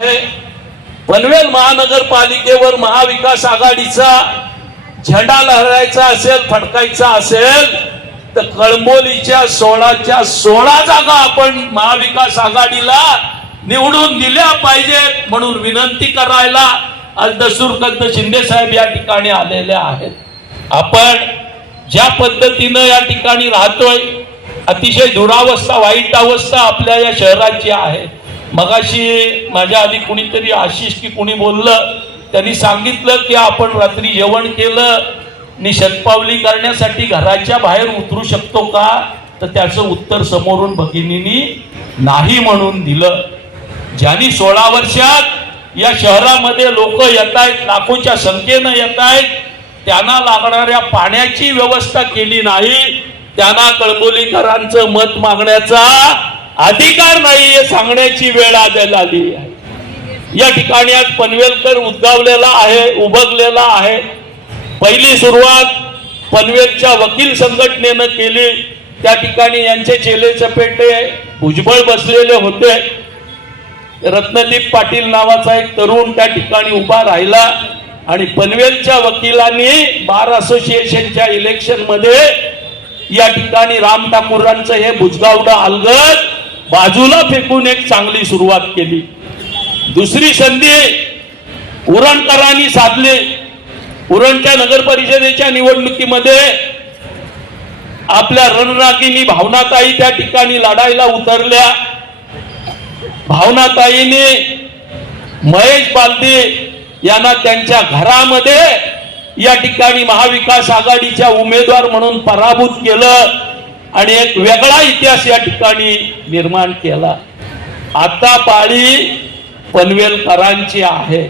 आहे पनवेल महानगरपालिकेवर महाविकास आघाडीचा झेंडा लहरायचा असेल फडकायचा असेल तर कळंबोलीच्या सोळाच्या सोळा जागा आपण महाविकास आघाडीला निवडून दिल्या पाहिजेत म्हणून विनंती करायला आज दसूरकंत शिंदे साहेब या ठिकाणी आलेले आहेत. आपण ज्या पद्धतीनं या ठिकाणी राहतोय अतिशय दुरावस्था वाईट अवस्था आपल्या या शहराची आहे. मगाशी माझ्या आधी कुणीतरी आशिष की कुणी बोललं त्यांनी सांगितलं की आपण रात्री जेवण केलं आणि शतपावली करण्यासाठी घराच्या बाहेर उतरू शकतो का? तर त्याचं उत्तर समोरून भगिनींनी नाही म्हणून दिलं. ज्यांनी सोळा वर्षात या शहरामध्ये लोक येत आहेत लाखोच्या संख्येनं येत आहेत त्यांना लागणाऱ्या पाण्याची व्यवस्था केली नाही त्यांना कळबोलीकरांचं मत मागण्याचा अधिकार नाही हे सांगण्याची वेळ आज आली आहे. या ठिकाणी आज पनवेलकर उद्गावलेला आहे उभगलेला आहे. पहिली सुरुवात पनवेलच्या वकील संघटनेनं केली. त्या ठिकाणी यांचे चेले चपेटे भुजबळ बसलेले होते. रत्नदीप पाटील नावाचा एक तरुण त्या ठिकाणी उभा राहिला आणि पनवेलच्या वकिलांनी बार असोसिएशनच्या इलेक्शनमध्ये या ठिकाणी राम ठाकूरांचं हे भुजगावडं अलगद बाजूला फेकून एक चांगली सुरुवात केली. दुसरी संधी उरणकरांनी साधली. उरणच्या नगर परिषदेच्या निवडणुकीमध्ये आपल्या रणरागिनी भावनाताई त्या ठिकाणी लढायला उतरल्या. भावनाताईने महेश बालदे यांना त्यांच्या घरामध्ये या ठिकाणी महाविकास आघाडीच्या उमेदवार म्हणून पराभूत केलं. आणि एक वेगळा इतिहास या ठिकाणी निर्माण केला. आता पाळी पनवेलकरांची आहे.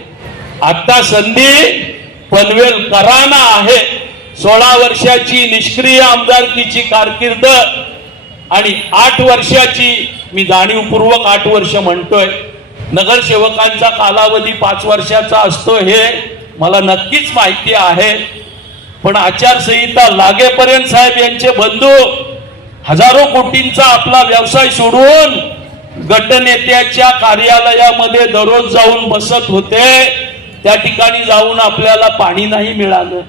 आता संधी पनवेलकरांना आहे. सोळा वर्षाची निष्क्रिय आमदारकीची कारकीर्द आणि आठ वर्षाची मी जाणीवपूर्वक आठ वर्ष म्हणतोय. नगरसेवकांचा कालावधी पाच वर्षाचा असतो हे मला नक्कीच माहिती आहे. पण आचारसंहिता लागेपर्यंत साहेब यांचे बंधू हजारो कोटींचा आपला व्यवसाय सोडून गटनेत्याच्या कार्यालयामध्ये दररोज जाऊन बसत होते. त्या ठिकाणी जाऊन आपल्याला पाणी नाही मिळालं.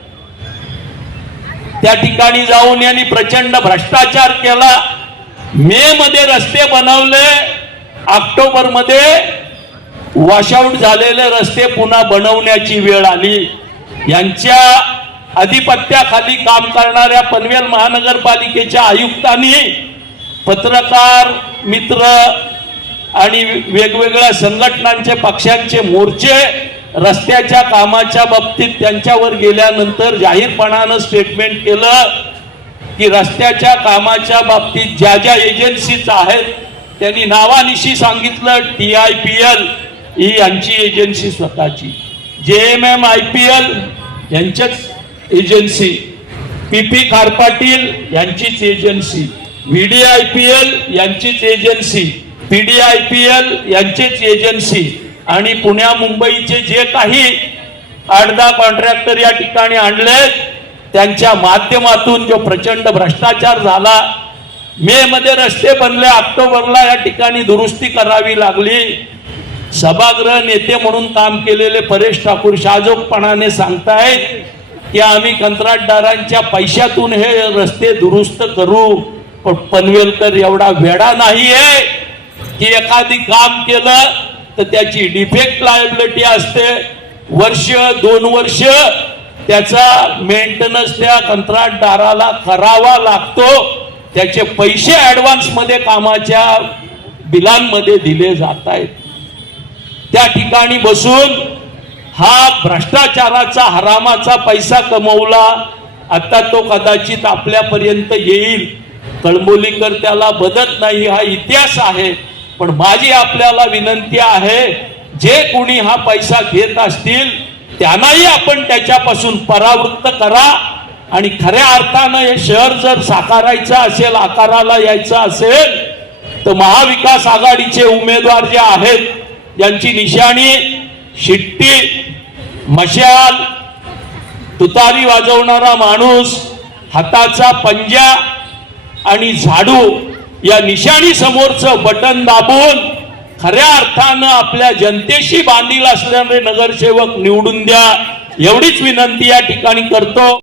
त्या ठिकाणी जाऊन यांनी प्रचंड भ्रष्टाचार केला. मे मध्ये रस्ते बनवले. ऑक्टोबरमध्ये वॉशआउट झालेले रस्ते पुन्हा बनवण्याची वेळ आली. यांच्या अधिपत्याखाली काम करणाऱ्या पनवेल महानगरपालिकेच्या आयुक्तांनी पत्रकार मित्र आणि वेगवेगळ्या संघटनांचे पक्षांचे मोर्चे रस्त्याच्या कामाच्या बाबतीत त्यांच्यावर गेल्यानंतर जाहीरपणानं स्टेटमेंट केलं की रस्त्याच्या कामाच्या बाबतीत ज्या ज्या एजन्सीज आहेत त्यांनी नावानिशी सांगितलं टी आय पी एल ही यांची एजन्सी स्वतःची. J M M I P L यांच्याच एजन्सी. पी पी खारपाटील यांचीच agency. V D I P L यांचीच agency. P D I P L यांचीच एजन्सी. आणि पुण्या मुंबईचे जे काही आठ दहा कॉन्ट्रॅक्टर या ठिकाणी आणले त्यांच्या माध्यमातून जो प्रचंड भ्रष्टाचार झाला मे मध्ये रस्ते बनले ऑक्टोबरला या ठिकाणी दुरुस्ती करावी लागली. सभागृह नेते म्हणून काम केलेले परेश ठाकूर शाजोगपणाने सांगतायत की आम्ही कंत्राटदारांच्या पैशातून हे रस्ते दुरुस्त करू. पण पनवेलकर एवढा वेडा नाहीये की एखादी काम केलं तर त्याची डिफेक्ट लायबिलिटी असते. वर्ष दोन वर्ष त्याचा मेंटेनन्स त्या कंत्राटदाराला करावा लागतो. त्याचे पैसे ऍडव्हान्समध्ये कामाच्या बिलांमध्ये दिले जात आहेत त्या ठिकाणी बसून हा भ्रष्टाचाराचा हरामाचा पैसा कमवला आता तो कदाचित आपल्यापर्यंत येईल. कळंबोलीकर त्याला बदत नाही हा इतिहास आहे. पण माझी आपल्याला विनंती आहे जे कोणी हा पैसा घेत असतील त्यांनाही आपण त्याच्यापासून परावृत्त करा. आणि खऱ्या अर्थानं हे शहर जर साकारायचं असेल आकाराला यायचं असेल तर महाविकास आघाडीचे उमेदवार जे आहेत ज्यांची निशाणी शिट्टी मशाल तुतारी वाजवणारा माणूस हाताचा पंजा आणि झाडू या निशाणी समोरचं बटन दाबून खऱ्या अर्थानं आपल्या जनतेशी बांधील असणारे नगरसेवक निवडून द्या. एवढीच विनंती या ठिकाणी करतो.